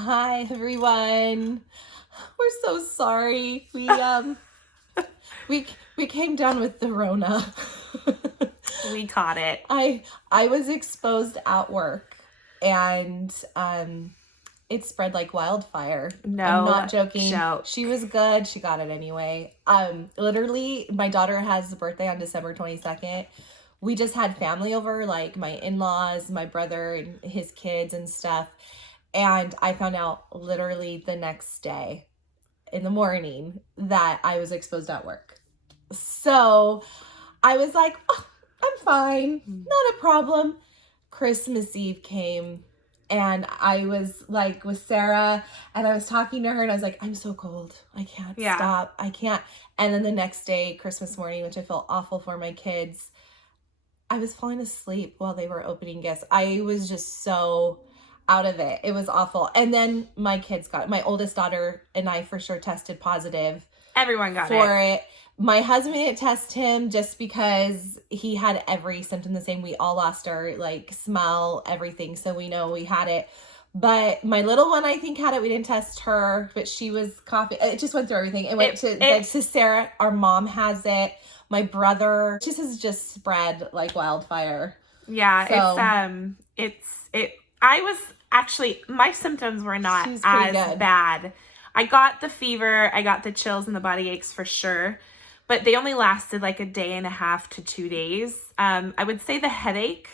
Hi everyone. We're so sorry. We came down with the Rona. We caught it. I was exposed at work and it spread like wildfire. No, I'm not joking. joke. She was good. She got it anyway. Literally my daughter has a birthday on December 22nd. We just had family over, like my in-laws, my brother and his kids and stuff. And I found out literally the next day in the morning that I was exposed at work. So I was like, oh, I'm fine. Not a problem. Christmas Eve came and I was like with Sarah and I was talking to her and I was like, I'm so cold. I can't stop. I can't. And then the next day, Christmas morning, which I felt awful for my kids, I was falling asleep while they were opening gifts. I was just so out of it. It was awful. And then my kids got it. My oldest daughter and I for sure tested positive. Everyone got for it. My husband didn't test him just because he had every symptom the same. We all lost our smell, everything. So we know we had it. But my little one, I think, had it. We didn't test her, but she was coughing. It just went through everything. It went to Sarah. Our mom has it. My brother, this has just spread like wildfire. Yeah, so, I was actually, my symptoms were not as bad. I got the fever, I got the chills and the body aches for sure, but they only lasted like a day and a half to 2 days. I would say the headache,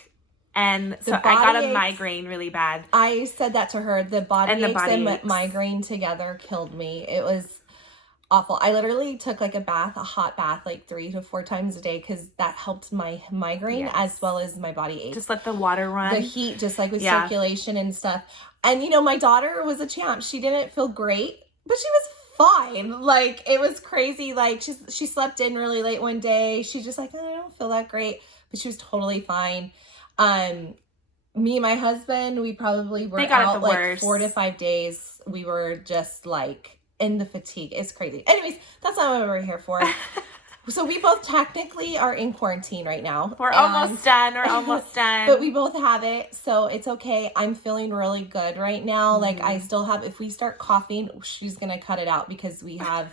and so I got a migraine really bad. I said that to her. The body aches and migraine together killed me. It was awful. I literally took like a hot bath, like 3 to 4 times a day because that helped my migraine as well as my body ache. Just let the water run. The heat, just like with circulation and stuff. And you know, my daughter was a champ. She didn't feel great, but she was fine. Like, it was crazy. Like, she slept in really late one day. She's just like, oh, I don't feel that great. But she was totally fine. Me and my husband, we probably were out like 4 to 5 days. We were just like in the fatigue. It's crazy. Anyways, that's not what we're here for. So we both technically are in quarantine right now. We're almost done. But we both have it, so it's okay. I'm feeling really good right now. Like, I still have, if we start coughing, she's going to cut it out because we have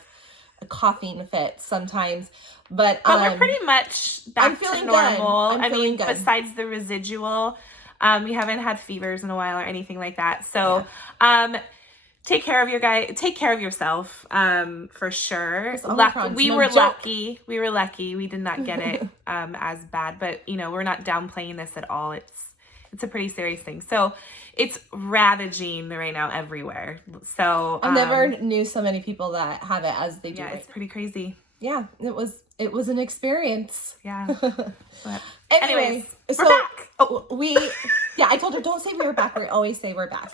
a coughing fit sometimes. But we're pretty much back to normal. I mean, besides the residual, we haven't had fevers in a while or anything like that. So, take care of yourself, for sure. We were lucky. We did not get it as bad, but you know, we're not downplaying this at all. It's a pretty serious thing. So it's ravaging right now everywhere. So I never knew so many people that have it as they do. It's pretty crazy. Yeah, it was an experience. Yeah. But anyways, we're back. I told her, don't say we were back. We always say we're back.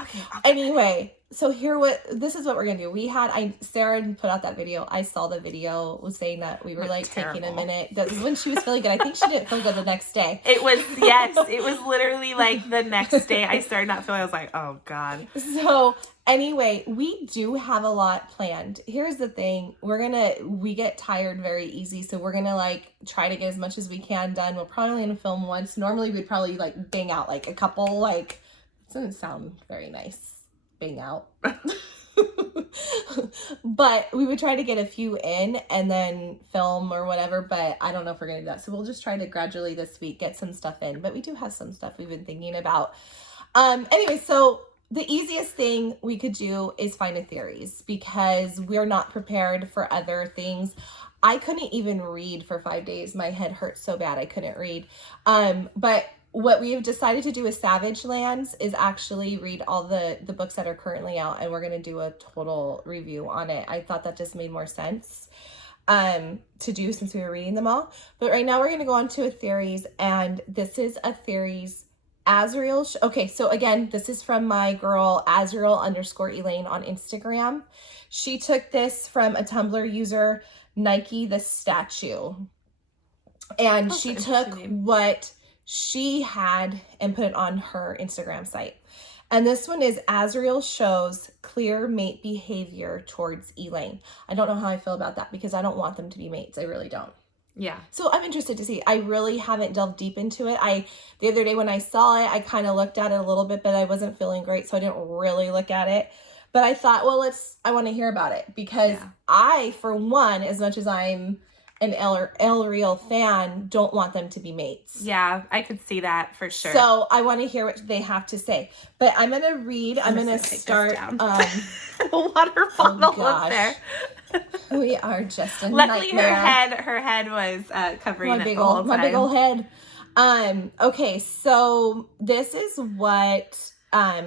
Okay. Anyway, so this is what we're gonna do. Sarah put out that video. I saw the video, was saying that we were taking a minute. That was when she was feeling good. I think she didn't feel good the next day. It was literally like the next day I started not feeling. I was like, oh God. So anyway, we do have a lot planned. Here's the thing. We get tired very easy. So we're gonna try to get as much as we can done. We're probably gonna film once. Normally we'd probably bang out a couple doesn't sound very nice, bang out. But we would try to get a few in and then film or whatever, but I don't know if we're going to do that. So we'll just try to gradually this week get some stuff in, but we do have some stuff we've been thinking about. Anyway, so the easiest thing we could do is find a theories because we're not prepared for other things. I couldn't even read for 5 days. My head hurt so bad I couldn't read. But what we have decided to do with Savage Lands is actually read all the books that are currently out, and we're going to do a total review on it. I thought that just made more sense to do since we were reading them all. But right now we're going to go on to a theories, and this is a theories Azriel. Okay, so again, this is from my girl Azriel_Elaine on Instagram. She took this from a Tumblr user, Nike the Statue. And she took what she had and put it on her Instagram site. And this one is Azriel shows clear mate behavior towards Elaine. I don't know how I feel about that because I don't want them to be mates. I really don't. Yeah. So I'm interested to see. I really haven't delved deep into it. The other day when I saw it, I kind of looked at it a little bit, but I wasn't feeling great, so I didn't really look at it. But I thought, well, I want to hear about it because I, for one, as much as I'm an Azriel fan, don't want them to be mates. Yeah, I could see that for sure. So I want to hear what they have to say. But I'm going to read. I'm going to start. The water bottle up there. We are just a Luckily, nightmare. her head was covering my big old head. Okay, so this is what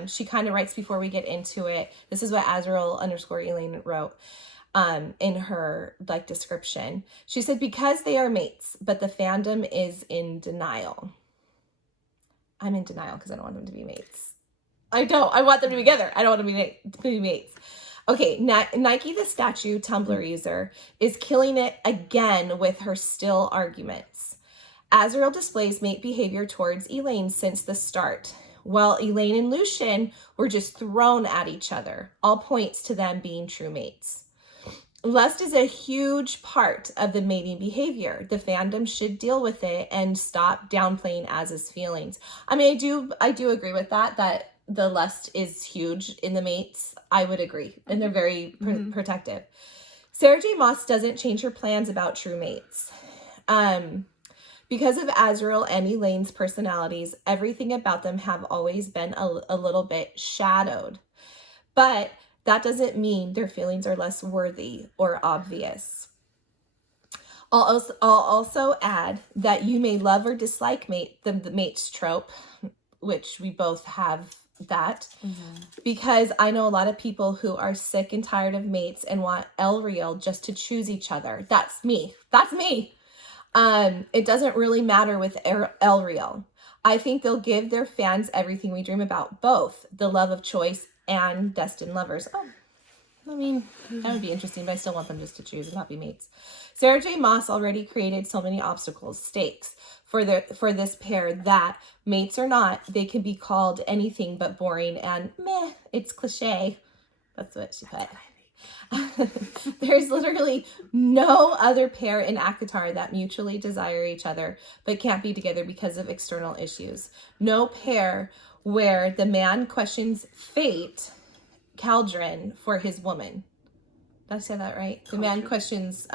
she kind of writes before we get into it. This is what Azriel_Elaine wrote in her description. She said, because they are mates, but the fandom is in denial. I'm in denial because I don't want them to be mates. I want them to be together. I don't want them to be mates. Okay, Nike the statue Tumblr user is killing it again with her still arguments. Azriel displays mate behavior towards Elaine since the start, while Elaine and Lucian were just thrown at each other. All points to them being true mates. Lust is a huge part of the mating behavior. The fandom should deal with it and stop downplaying Az's feelings. I mean, I do agree with that the lust is huge in the mates. I would agree. And they're very protective. Sarah J. Maas doesn't change her plans about true mates. Because of Azriel and Elaine's personalities, everything about them have always been a little bit shadowed. But that doesn't mean their feelings are less worthy or obvious. I'll also add that you may love or dislike the mates trope, which we both have that, because I know a lot of people who are sick and tired of mates and want Azriel just to choose each other. That's me. It doesn't really matter with Azriel. I think they'll give their fans everything we dream about, both the love of choice and destined lovers. Oh, I mean, that would be interesting, but I still want them just to choose and not be mates. Sarah J. Maas already created so many obstacles, stakes for this pair that, mates or not, they can be called anything but boring and meh, it's cliche. That's what she put. There's literally no other pair in ACOTAR that mutually desire each other but can't be together because of external issues. No pair where the man questions fate, cauldron, for his woman. Did I say that right? The man questions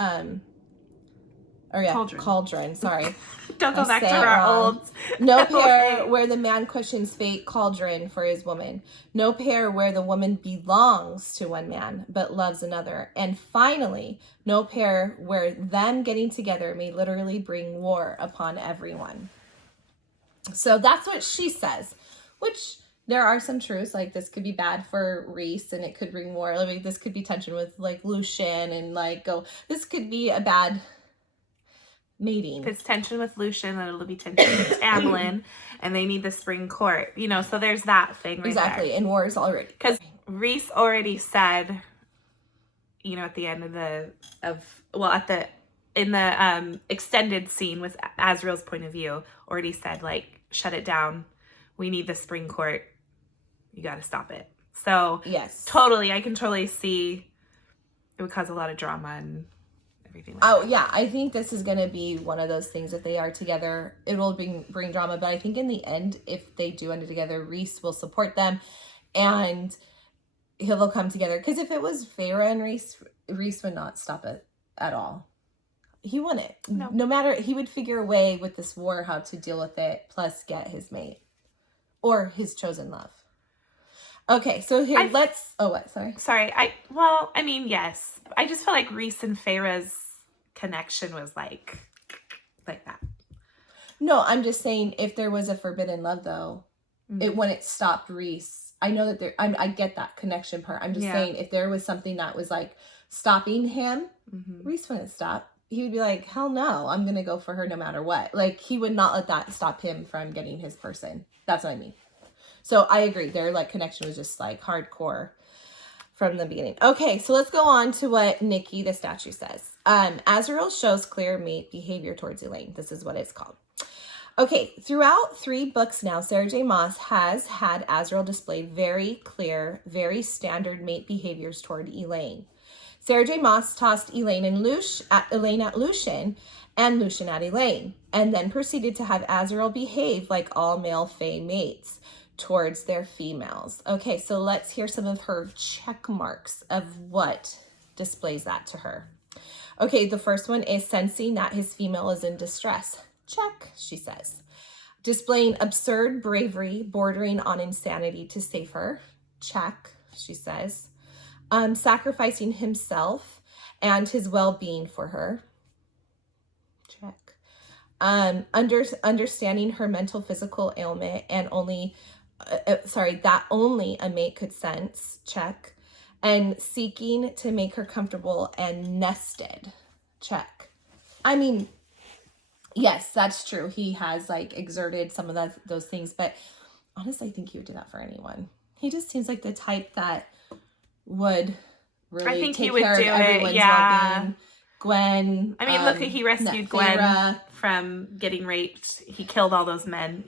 cauldron, sorry. Don't go back to our old. No pair where the man questions fate, cauldron, for his woman. No pair where the woman belongs to one man but loves another. And finally, no pair where them getting together may literally bring war upon everyone. So that's what she says, which there are some truths. This could be bad for Reese and it could bring war. This could be tension with Lucian and this could be a bad mating. If it's tension with Lucian, then it'll be tension with Tamlin, and they need the spring court. So there's that thing right exactly there. And wars already. Because Reese already said, at the end in the extended scene with Azriel's point of view, already said shut it down. We need the spring court. You got to stop it. So yes, totally, I can totally see it would cause a lot of drama and everything. Yeah, I think this is gonna be one of those things. If they are together, it will bring drama. But I think in the end, if they do end up together, Reese will support them, and they'll come together. Because if it was Feyre and Reese would not stop it at all. He wouldn't. No matter, he would figure a way with this war how to deal with it. Plus, get his mate or his chosen love. Okay, so here let's. Oh, what? Sorry. Yes. I just feel like Reese and Feyre's connection was like that. No, I'm just saying if there was a forbidden love, though, it wouldn't stop Reese. I know that I get that connection part. I'm just saying if there was something that was stopping him, Reese wouldn't stop. He would be like, hell no, I'm gonna go for her no matter what. He would not let that stop him from getting his person. That's what I mean. So I agree. Their connection was just hardcore from the beginning. Okay, so let's go on to what Nikki the statue says. Azriel shows clear mate behavior towards Elaine. This is what it's called. Okay, throughout 3 books now, Sarah J. Maas has had Azriel display very clear, very standard mate behaviors toward Elaine. Sarah J. Maas tossed Elaine at Lucian and Lucian and Elaine, and then proceeded to have Azriel behave like all male fae mates towards their females. Okay, so let's hear some of her check marks of what displays that to her. Okay, the first one is sensing that his female is in distress. Check, she says. Displaying absurd bravery bordering on insanity to save her. Check, she says. Sacrificing himself and his well-being for her. Check. Understanding her mental physical ailment and that only a mate could sense. Check. And seeking to make her comfortable and nested. Check. I mean, yes, that's true. He has like exerted some of those things, but honestly, I think he would do that for anyone. He just seems like the type that would really take care of everyone's well-being. Gwen. I mean, look, he rescued Gwen from getting raped. He killed all those men,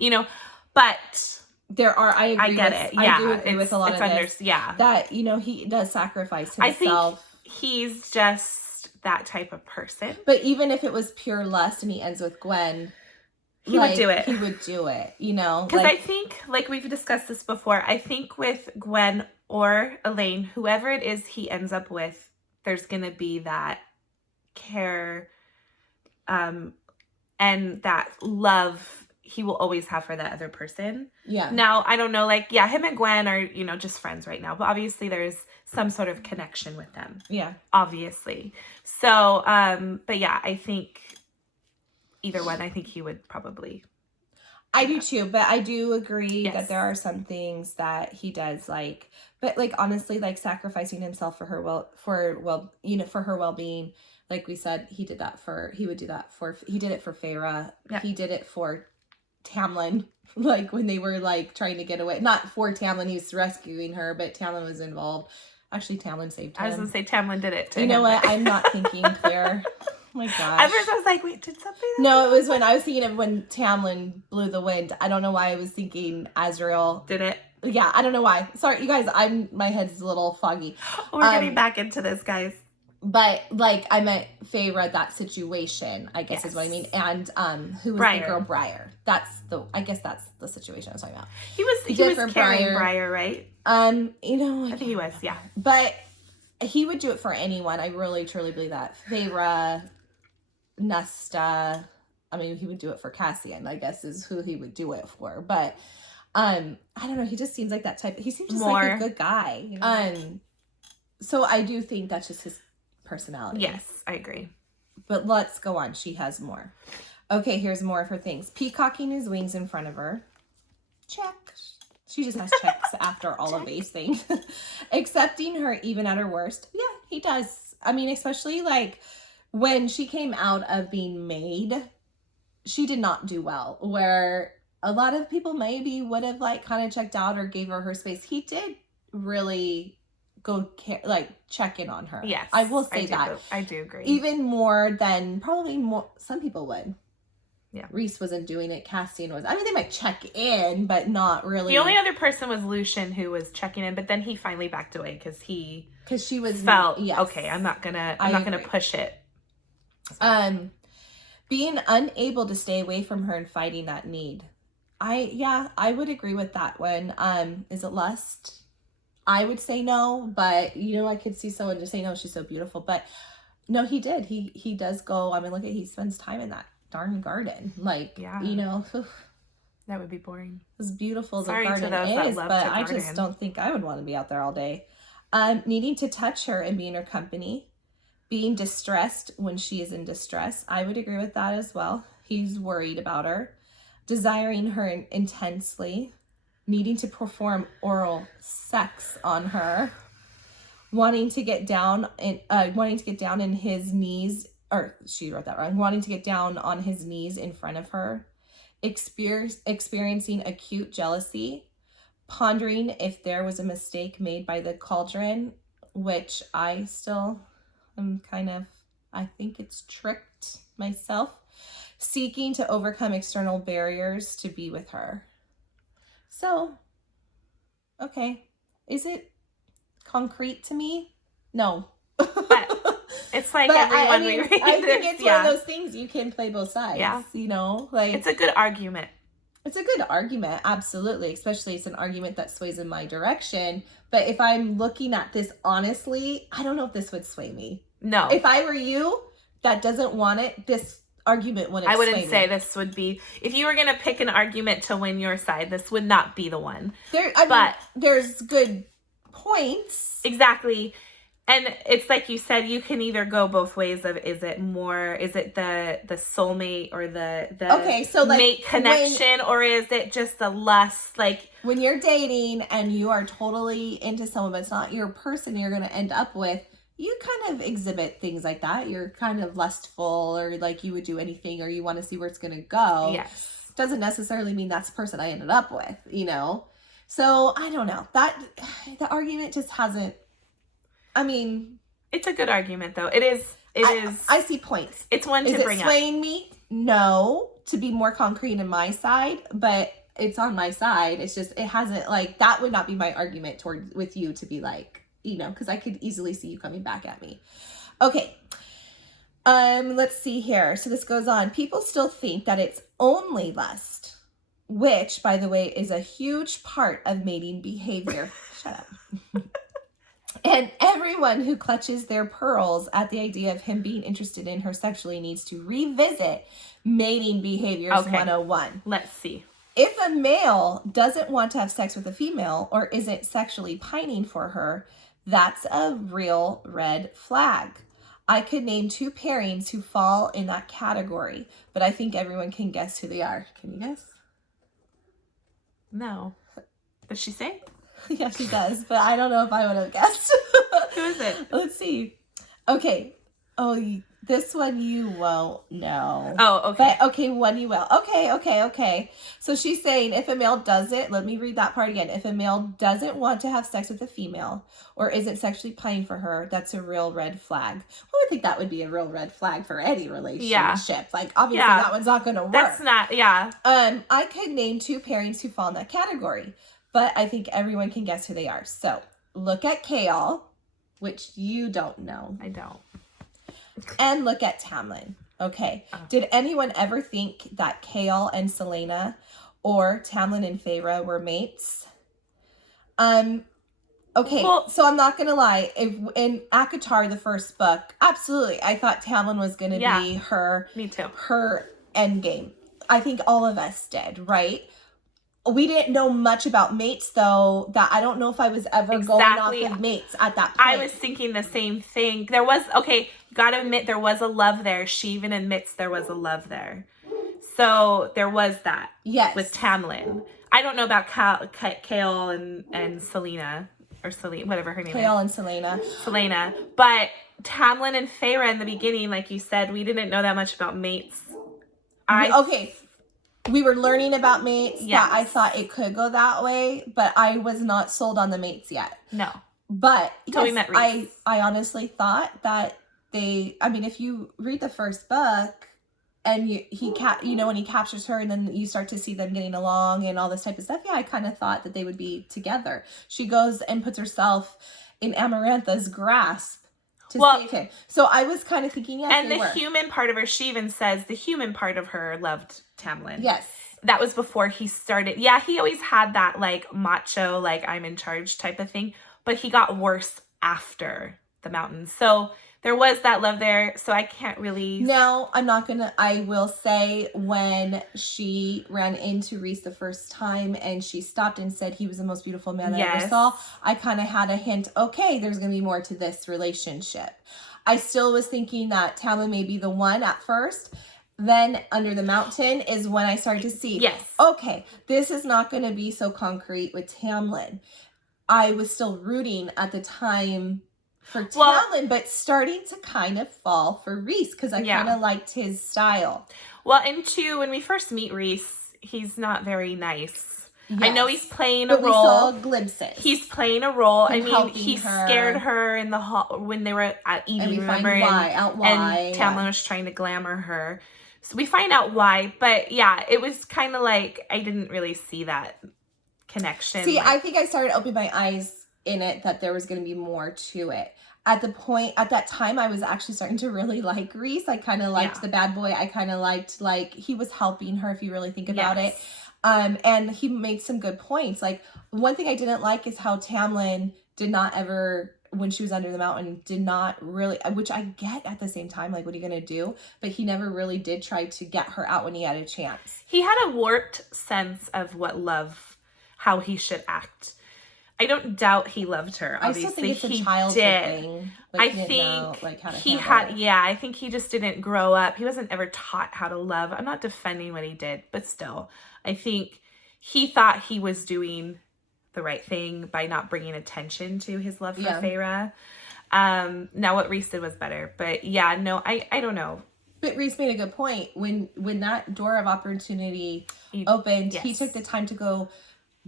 but there are, I get it. Yeah. I do agree with a lot of this. Yeah. That, he does sacrifice himself. I think he's just that type of person. But even if it was pure lust and he ends with Gwen, he would do it. He would do it, Because I think, like we've discussed this before, I think with Gwen or Elaine, whoever it is he ends up with, there's going to be that care and that love he will always have for that other person. Yeah. Now, I don't know, him and Gwen are, just friends right now, but obviously there's some sort of connection with them. Yeah. Obviously. So, but yeah, I think either one, I think he would probably. I do too, but I do agree that there are some things that he does but honestly, sacrificing himself for her for her well-being. Like we said, he did it for Feyre. Yeah. He did it for Tamlin, when they were trying to get away. Not for Tamlin, he was rescuing her, but Tamlin was involved. Actually, Tamlin saved him. I was gonna say Tamlin did it to him. You know what? I'm not thinking clear. Oh my gosh. At first I was like, wait, did something happen? No, it was when I was thinking of when Tamlin blew the wind. I don't know why I was thinking Azriel. Did it? Yeah, I don't know why. Sorry, you guys, my head's a little foggy. We're getting back into this, guys. But I meant Feyre, that situation, I guess is what I mean. And who was the girl? Briar. I guess that's the situation I was talking about. He was carrying Briar, right? I think he was, yeah. But he would do it for anyone. I really truly believe that. Feyre, Nesta. I mean, he would do it for Cassian, I guess is who he would do it for. But I don't know, he just seems like that type. He seems just like a good guy. So I do think that's just his personality. Yes, I agree. But let's go on. She has more. Okay, here's more of her things. Peacocking his wings in front of her. Check. She just has checks after all of these things. Accepting her even at her worst. Yeah, he does. I mean, especially when she came out of being made, she did not do well. Where a lot of people maybe would have kind of checked out or gave her space. He did really go check in on her. Yes, I will say that. I do agree. Even more than probably some people would. Yeah. Reese wasn't doing it. Cassian was. I mean, they might check in, but not really. The only other person was Lucian, who was checking in, but then he finally backed away because she was felt okay. I'm not gonna push it. Being unable to stay away from her and fighting that need. I would agree with that one. Is it lust? I would say no, but I could see someone just say no, she's so beautiful. But no, he did. He does go. I mean, look at, he spends time in that darn garden. That would be boring. As beautiful as a garden is, but I just don't think I would want to be out there all day. Needing to touch her and be in her company. Being distressed when she is in distress. I would agree with that as well. He's worried about her. Desiring her intensely. Needing to perform oral sex on her, wanting to get down in his knees, or she wrote that wrong. Wanting to get down on his knees in front of her, experiencing acute jealousy, pondering if there was a mistake made by the cauldron, which I still am I think it's tricked myself, seeking to overcome external barriers to be with her. So, okay. Is it concrete to me? No. It's like everyone we read. I think it's one of those things you can play both sides. Yeah. You know, like it's a good argument. It's a good argument, absolutely. Especially it's an argument that sways in my direction. But if I'm looking at this honestly, I don't know if this would sway me. No. If I were you that doesn't want it, this argument wouldn't sway me. I wouldn't say this would be, if you were going to pick an argument to win your side, this would not be the one. But there's good points. Exactly. And it's like you said, you can either go both ways of, is it the soulmate or the okay, so like mate connection, or is it just the lust? Like when you're dating and you are totally into someone, but it's not your person you're going to end up with, you kind of exhibit things like that. You're kind of lustful, or like you would do anything, or you want to see where it's going to go. Yes. Doesn't necessarily mean that's the person I ended up with, you know? So I don't know. The argument just hasn't, I mean, it's a good argument though. It is. I see points. It's one to bring up. Is it swaying me? No, to be more concrete in my side, but it's on my side. It's just, it hasn't, like, that would not be my argument with you to be like, you know, because I could easily see you coming back at me. Okay. Let's see here. So this goes on. People still think that it's only lust, which, by the way, is a huge part of mating behavior. Shut up. And everyone who clutches their pearls at the idea of him being interested in her sexually needs to revisit Mating Behaviors 101. Let's see. If a male doesn't want to have sex with a female or isn't sexually pining for her, that's a real red flag. I could name 2 pairings who fall in that category, but I think everyone can guess who they are. Can you guess? No. Does she say? Yeah, she does, but I don't know if I would have guessed. Who is it? Let's see. Okay. Oh, this one you won't know. Oh, okay. But okay, one you will. Okay. So she's saying if a male doesn't, let me read that part again. If a male doesn't want to have sex with a female or isn't sexually pining for her, that's a real red flag. Well, I think that would be a real red flag for any relationship. Yeah. Like, obviously that one's not going to work. That's not, yeah. I could name 2 pairings who fall in that category, but I think everyone can guess who they are. So look at Kale, which you don't know. I don't. And look at Tamlin. Okay. Oh. Did anyone ever think that Kale and Selena or Tamlin and Feyre were mates? Okay, well, so I'm not going to lie. If in ACOTAR, the first book, absolutely, I thought Tamlin was going to be her. Me too. Her endgame. I think all of us did, right? We didn't know much about mates, though, that I don't know if I was ever going off of mates at that point. I was thinking the same thing. There was, okay, gotta admit, there was a love there. She even admits there was a love there. So there was that. Yes. With Tamlin. I don't know about Kale and Selena, or Selena, whatever her name is. Kale and Selena. Selena. But Tamlin and Feyre in the beginning, like you said, we didn't know that much about mates. Okay. We were learning about mates. Yes. Yeah, I thought it could go that way, but I was not sold on the mates yet. No. But until we met Reese. I honestly thought that if you read the first book and when he captures her and then you start to see them getting along and all this type of stuff, yeah, I kind of thought that they would be together. She goes and puts herself in Amarantha's grasp to save him. So I was kind of thinking, yes, and the human part of her, she even says the human part of her loved Tamlin. Yes. That was before he started. Yeah, he always had that like macho, like I'm in charge type of thing, but he got worse after the mountains. So there was that love there. So I can't really. No, I will say when she ran into Reese the first time and she stopped and said he was the most beautiful man I ever saw, I kind of had a hint, okay, there's going to be more to this relationship. I still was thinking that Tamlin may be the one at first. Then Under the Mountain is when I started to see, okay, this is not going to be so concrete with Tamlin. I was still rooting at the time for Tamlin, but starting to kind of fall for Reese because I kind of liked his style. Well, and 2, when we first meet Reese, he's not very nice. Yes. I know he's playing a role. We saw glimpses. He's playing a role. I mean, he scared her in the hall when they were at eating, and we remember? Find why. And Tamlin was trying to glamour her. So we find out why. But yeah, it was kind of like I didn't really see that connection. See, I think I started opening my eyes in it that there was going to be more to it. At that time, I was actually starting to really like Reese. I kind of liked the bad boy. I kind of liked, like, he was helping her, if you really think about it. And he made some good points. Like, one thing I didn't like is how Tamlin did not ever, when she was under the mountain, did not really, which I get at the same time, like, what are you going to do? But he never really did try to get her out when he had a chance. He had a warped sense of what love, how he should act. I don't doubt he loved her. Obviously, I still think it's a childhood thing. Like, I think like, how to he had it. Yeah, I think he just didn't grow up. He wasn't ever taught how to love. I'm not defending what he did, but still, I think he thought he was doing the right thing by not bringing attention to his love for Feyre. Now what Reese did was better, but yeah, no, I don't know. But Reese made a good point. When that door of opportunity opened, he took the time to go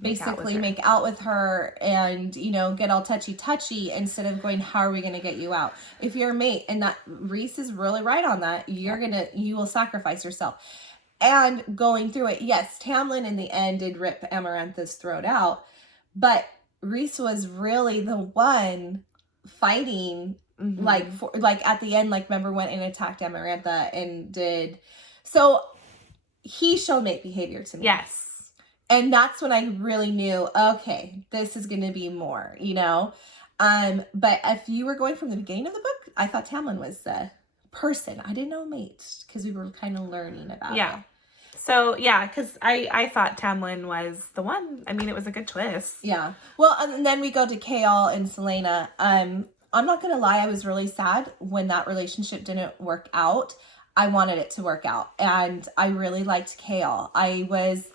basically make out with her and, you know, get all touchy instead of going, how are we going to get you out? If you're a mate, and that Reese is really right on that, you will sacrifice yourself. And going through it, yes, Tamlin in the end did rip Amarantha's throat out, but Reese was really the one fighting, like, at the end, like, remember, went and attacked Amarantha and did. So he showed mate behavior to me. Yes. And that's when I really knew, okay, this is going to be more, you know? But if you were going from the beginning of the book, I thought Tamlin was the person. I didn't know mate, because we were kind of learning about it. So, yeah, because I thought Tamlin was the one. I mean, it was a good twist. Yeah. Well, and then we go to Chaol and Selena. I'm not going to lie, I was really sad when that relationship didn't work out. I wanted it to work out. And I really liked Chaol. I was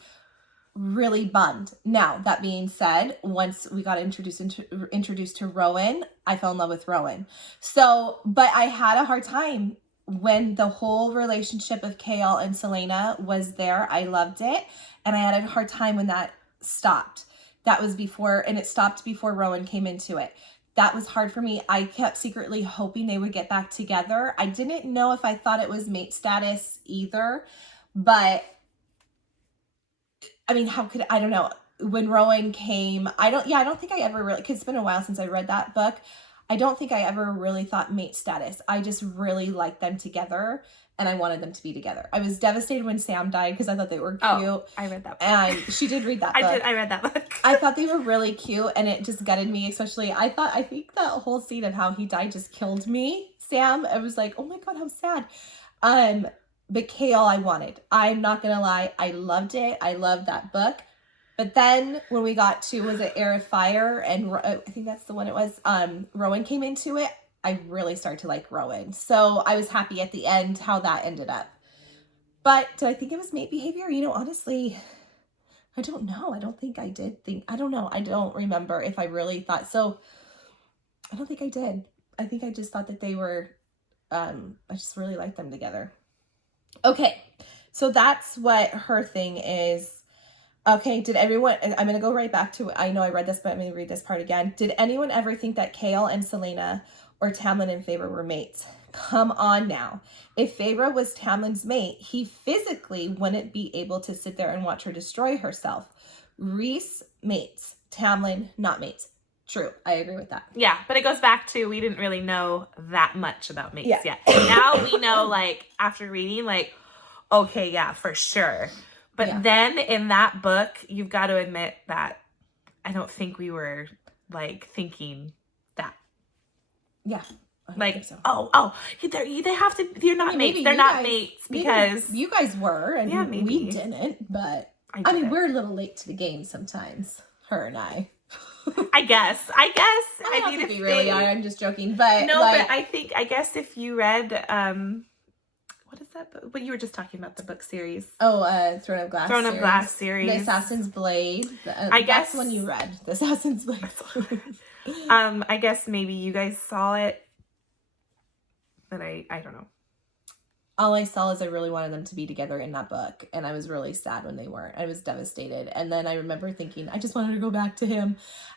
really bummed. Now, that being said, once we got introduced to Rowan, I fell in love with Rowan. So, but I had a hard time when the whole relationship of Chaol and Selena was there. I loved it. And I had a hard time when that stopped. That was before, and it stopped before Rowan came into it. That was hard for me. I kept secretly hoping they would get back together. I didn't know if I thought it was mate status either, but I mean, I don't know. When Rowan came, I don't think I ever really, because it's been a while since I read that book. I don't think I ever really thought mate status. I just really liked them together, and I wanted them to be together. I was devastated when Sam died because I thought they were cute. Oh, I read that book. And she did read that book. I read that book. I thought they were really cute, and it just gutted me, especially, I think that whole scene of how he died just killed me, Sam. I was like, oh my God, how sad. But Chaol I wanted. I'm not going to lie. I loved it. I loved that book. But then when we got to, was it Heir of Fire? And I think that's the one it was. Rowan came into it. I really started to like Rowan. So I was happy at the end how that ended up. But did I think it was mate behavior? You know, honestly, I don't know. I don't think I did think. I don't know. I don't remember if I really thought so. I don't think I did. I think I just thought that they were, I just really liked them together. Okay, so that's what her thing is. Okay, did everyone, and I'm going to go right back to, I know I read this, but I'm going to read this part again. Did anyone ever think that Chaol and Selena or Tamlin and Feyre were mates? Come on now. If Feyre was Tamlin's mate, he physically wouldn't be able to sit there and watch her destroy herself. Reese, mates. Tamlin, not mates. True. I agree with that. Yeah, but it goes back to, we didn't really know that much about mates yet. Now we know, like, after reading, like, okay, yeah, for sure. But then in that book, you've got to admit that I don't think we were, like, thinking that. Yeah. Like, so. They have to, they're not mates. They're not mates because. You guys were, and we didn't, but I mean, we're a little late to the game sometimes, her and I. I guess. I don't think we really are. I'm just joking, but no. Like, but I guess if you read, what is that book? What you were just talking about, the book series? Oh, Throne of Glass. Throne of Glass series. The Assassin's Blade. I guess that's when you read the Assassin's Blade. I guess maybe you guys saw it, but I don't know. All I saw is I really wanted them to be together in that book, and I was really sad when they weren't. I was devastated. And then I remember thinking, I just wanted to go back to him.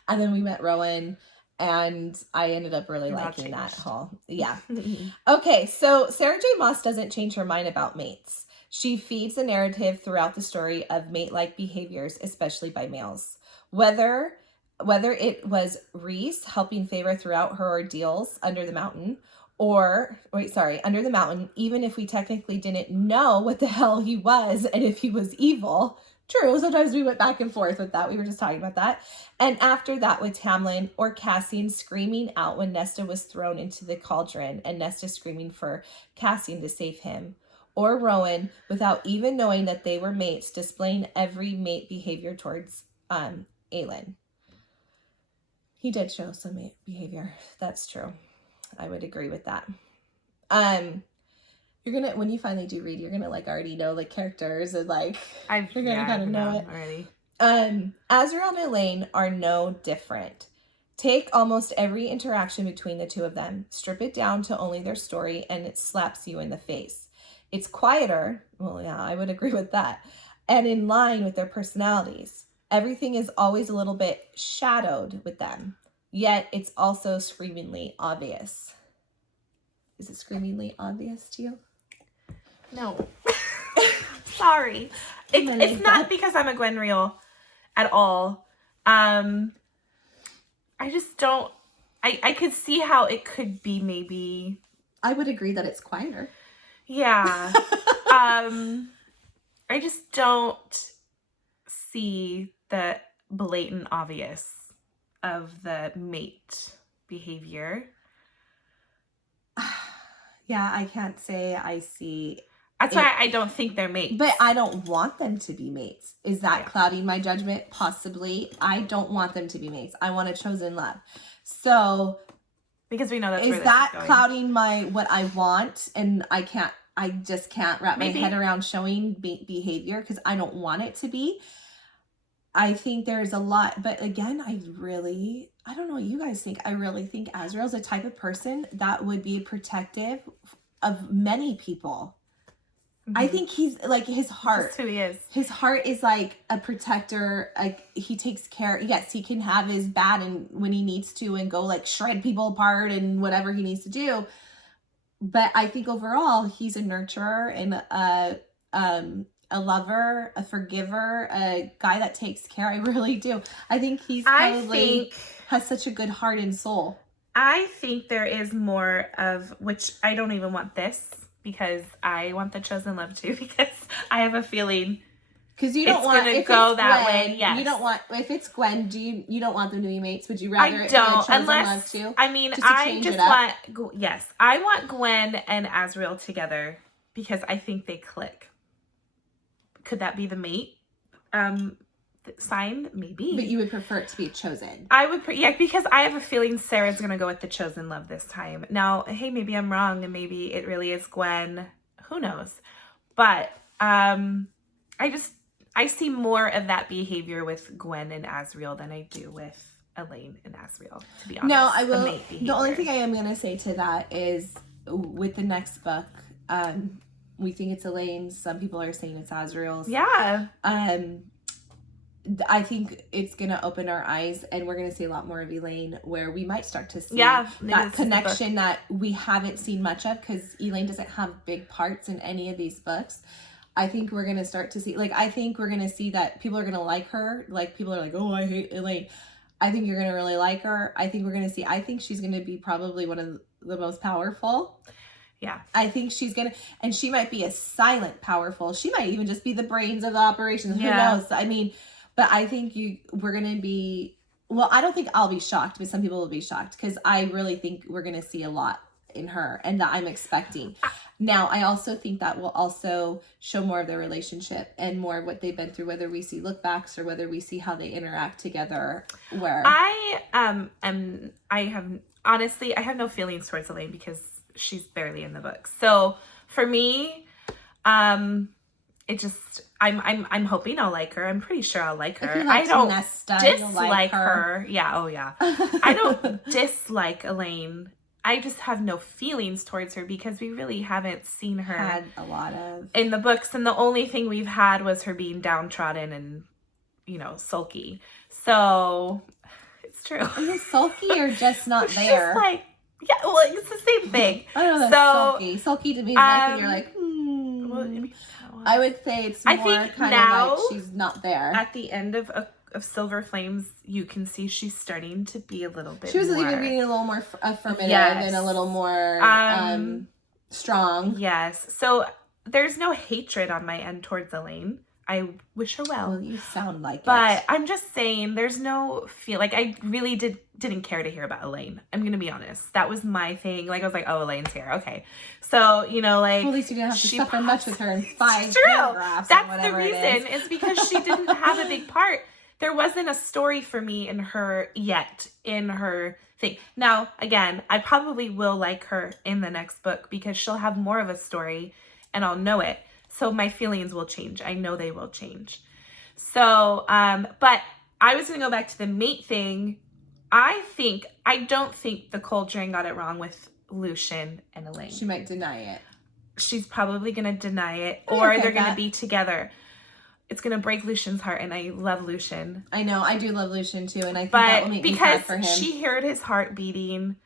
And then we met Rowan, and I ended up really liking that whole. Yeah. Okay, so Sarah J. Maas doesn't change her mind about mates. She feeds the narrative throughout the story of mate-like behaviors, especially by males. Whether whether it was Reese helping Feyre throughout her ordeals under the mountain, under the mountain, even if we technically didn't know what the hell he was and if he was evil. True, sometimes we went back and forth with that. We were just talking about that. And after that with Tamlin or Cassian screaming out when Nesta was thrown into the cauldron and Nesta screaming for Cassian to save him. Or Rowan, without even knowing that they were mates, displaying every mate behavior towards Aelin. He did show some mate behavior. That's true. I would agree with that. You're gonna, when you finally do read, you're gonna like already know like characters and like you're gonna kind of know it already. Azriel and Elaine are no different. Take almost every interaction between the two of them, strip it down to only their story, and it slaps you in the face. It's quieter. Well, yeah, I would agree with that. And in line with their personalities. Everything is always a little bit shadowed with them. Yet it's also screamingly obvious. Is it screamingly obvious to you? No. Sorry. It's not because I'm a Gwenriel at all. I just don't... I could see how it could be maybe... I would agree that it's quieter. Yeah. I just don't see the blatant obvious of the mate behavior. Yeah, I can't say I see. That's why I don't think they're mates. But I don't want them to be mates. Is that clouding my judgment? Possibly. I don't want them to be mates. I want a chosen love. So, because we know that's is that clouding my what I want, and I just can't wrap my head around showing behavior because I don't want it to be. I think there's a lot, but again, I don't know what you guys think. I really think Azriel's a type of person that would be protective of many people. Mm-hmm. I think he's like his heart. That's who he is. His heart is like a protector. Like he takes care. Yes, he can have his bad and when he needs to and go like shred people apart and whatever he needs to do. But I think overall he's a nurturer and a lover, a forgiver, a guy that takes care. I really do. I think he's probably has such a good heart and soul. I think there is more of, which I don't even want this because I want the chosen love too, because I have a feeling because you don't want to go that way. Yes. You don't want, if it's Gwen, you don't want them to be mates? Would you rather I it don't, be a chosen unless, love too? I mean, I just want, yes, I want Gwen and Azriel together because I think they click. Could that be the mate sign? Maybe. But you would prefer it to be chosen. I would, because I have a feeling Sarah's going to go with the chosen love this time. Now, hey, maybe I'm wrong and maybe it really is Gwen. Who knows? But I see more of that behavior with Gwen and Azriel than I do with Elaine and Azriel, to be honest. No, I will. The only thing I am going to say to that is with the next book, we think it's Elaine's. Some people are saying it's Azriel's. Yeah. I think it's going to open our eyes and we're going to see a lot more of Elaine where we might start to see that connection that we haven't seen much of because Elaine doesn't have big parts in any of these books. I think we're going to start to see, I think we're going to see that people are going to like her. Like, people are like, oh, I hate Elaine. I think you're going to really like her. I think we're going to see, I think she's going to be probably one of the most powerful. Yeah. I think she's going to, and she might be a silent powerful. She might even just be the brains of the operations. Who knows? I mean, but I think we're going to be, well, I don't think I'll be shocked, but some people will be shocked because I really think we're going to see a lot in her and that I'm expecting. Now, I also think that will also show more of their relationship and more of what they've been through, whether we see look backs or whether we see how they interact together. Where I have no feelings towards Elaine because she's barely in the book. So for me, it just, I'm hoping I'll like her. I'm pretty sure I'll like her. I don't dislike her. Yeah. Oh yeah. I don't dislike Elaine. I just have no feelings towards her because we really haven't seen her had a lot of in the books. And the only thing we've had was her being downtrodden and, sulky. So it's true. Are you sulky or just not there? Just it's the same thing. I don't know. Sulky. Sulky to me is like, you're like, I would say it's more kind of like she's not there. At the end of Silver Flames, you can see she's starting to be a little bit She was more... even being a little more affirmative and a little more strong. Yes. So there's no hatred on my end towards Elaine. I wish her well. Well, you sound like but it. I'm just saying there's no feel like I really didn't care to hear about Elaine. I'm gonna be honest. That was my thing. Like I was like, oh, Elaine's here. Okay. So, you know, like, well, at least you didn't have to suffer much with her in 5 paragraphs. That's the reason. Is because she didn't have a big part. There wasn't a story for me in her yet, in her thing. Now, again, I probably will like her in the next book because she'll have more of a story and I'll know it. So my feelings will change. I know they will change. So, but I was going to go back to the mate thing. I don't think the Cauldron got it wrong with Lucian and Elaine. She might deny it. She's probably going to deny it, or they're going to be together. It's going to break Lucian's heart, and I love Lucian. I know. I do love Lucian, too, and I think that will make me sad for him. Because she heard his heart beating.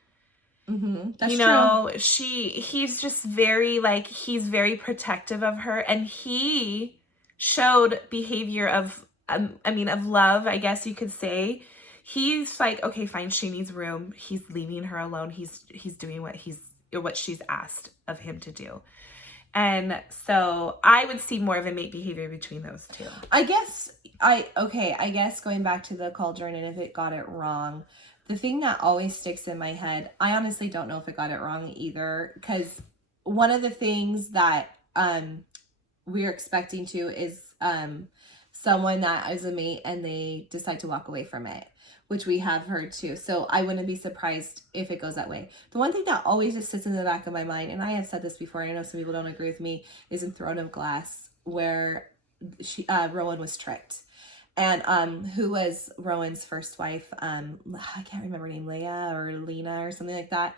Mm-hmm. That's you know, true. He's just very, like, he's very protective of her, and he showed behavior of, of love, I guess you could say. He's like, okay, fine, she needs room. He's leaving her alone. He's doing what she's asked of him to do. And so I would see more of a mate behavior between those two. I guess going back to the Cauldron and if it got it wrong, the thing that always sticks in my head, I honestly don't know if it got it wrong either, because one of the things that we're expecting to is someone that is a mate and they decide to walk away from it, which we have heard too. So I wouldn't be surprised if it goes that way. The one thing that always just sits in the back of my mind, and I have said this before, and I know some people don't agree with me, is in Throne of Glass, where Rowan was tricked. And who was Rowan's first wife? I can't remember her name, Leia or Lena or something like that.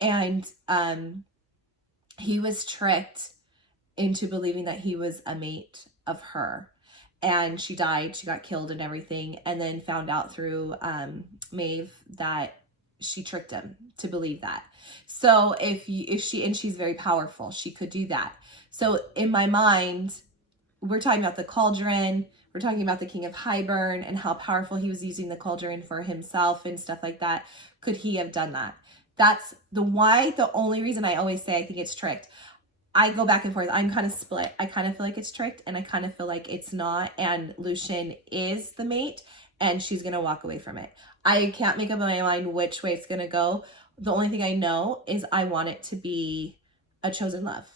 And he was tricked into believing that he was a mate of her. And she died, she got killed and everything, and then found out through Maeve that she tricked him to believe that. So she's very powerful, she could do that. So in my mind, we're talking about the Cauldron, we're talking about the King of Highburn and how powerful he was using the Cauldron for himself and stuff like that. Could he have done that? That's the only reason I always say I think it's tricked. I go back and forth. I'm kind of split. I kind of feel like it's tricked and I kind of feel like it's not. And Lucian is the mate and she's going to walk away from it. I can't make up my mind which way it's going to go. The only thing I know is I want it to be a chosen love.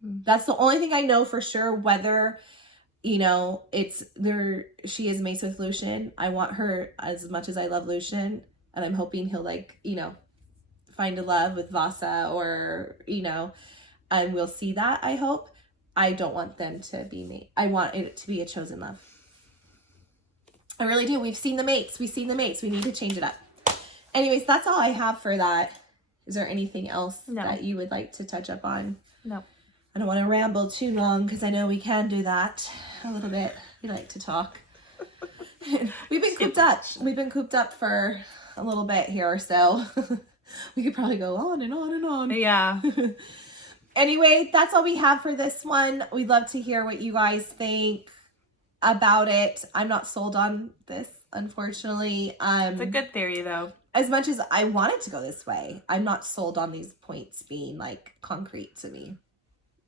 That's the only thing I know for sure. Whether, she is mates with Lucian. I want her as much as I love Lucian. And I'm hoping he'll find a love with Vasa or, and we'll see that, I hope. I don't want them to be mate. I want it to be a chosen love. I really do. We've seen the mates. We need to change it up. Anyways, that's all I have for that. Is there anything else that you would like to touch up on? No. I don't want to ramble too long because I know we can do that a little bit. We like to talk. We've been cooped up. We've been cooped up for a little bit here, so we could probably go on and on and on. Yeah. Anyway, that's all we have for this one. We'd love to hear what you guys think about it. I'm not sold on this, unfortunately. It's a good theory, though. As much as I want it to go this way, I'm not sold on these points being concrete to me.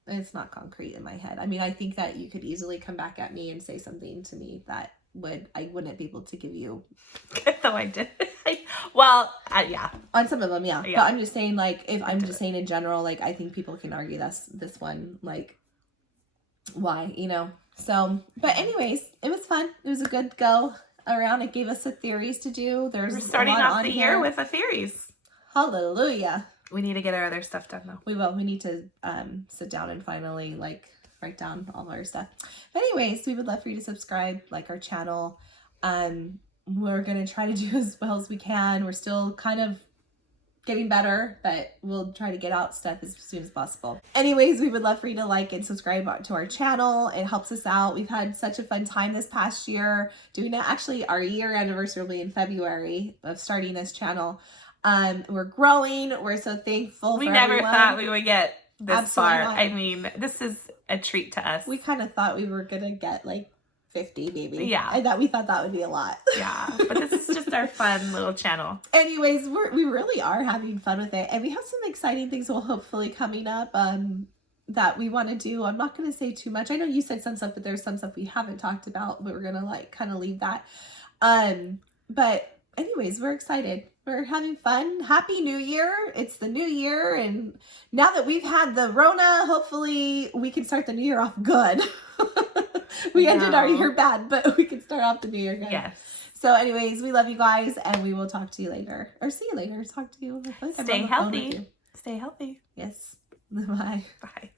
It's not concrete in my head. I mean, I think that you could easily come back at me and say something to me that I wouldn't be able to give you. Though I did. Well, yeah. On some of them, yeah. But I'm just saying, just saying in general, I think people can argue this one, why, So, but anyways, it was fun. It was a good go around. It gave us the theories to do. We're starting off the year with the theories. Hallelujah. We need to get our other stuff done, though. We will. We need to sit down and finally, write down all of our stuff. But anyways, we would love for you to subscribe, like our channel. We're going to try to do as well as we can. We're still kind of getting better, but we'll try to get out stuff as soon as possible. Anyways, we would love for you to like and subscribe to our channel. It helps us out. We've had such a fun time this past year doing it. Actually, our year anniversary will be in February of starting this channel. We're growing. We're so thankful. We never thought we would get this Absolutely far. not. I mean, this is a treat to us. We kind of thought we were going to get 50 maybe. Yeah. And that we thought that would be a lot. Yeah. But this is just our fun little channel. Anyways, we really are having fun with it. And we have some exciting things will hopefully coming up that we want to do. I'm not going to say too much. I know you said some stuff, but there's some stuff we haven't talked about, but we're going to like kind of leave that. But anyways, we're excited. We're having fun. Happy New Year. It's the new year. And now that we've had the Rona, hopefully we can start the new year off good. We ended our year bad, but we can start off the new year good. Yes. So anyways, we love you guys and we will talk to you later. Or see you later. Talk to you. Stay healthy. Stay healthy. Yes. Bye. Bye.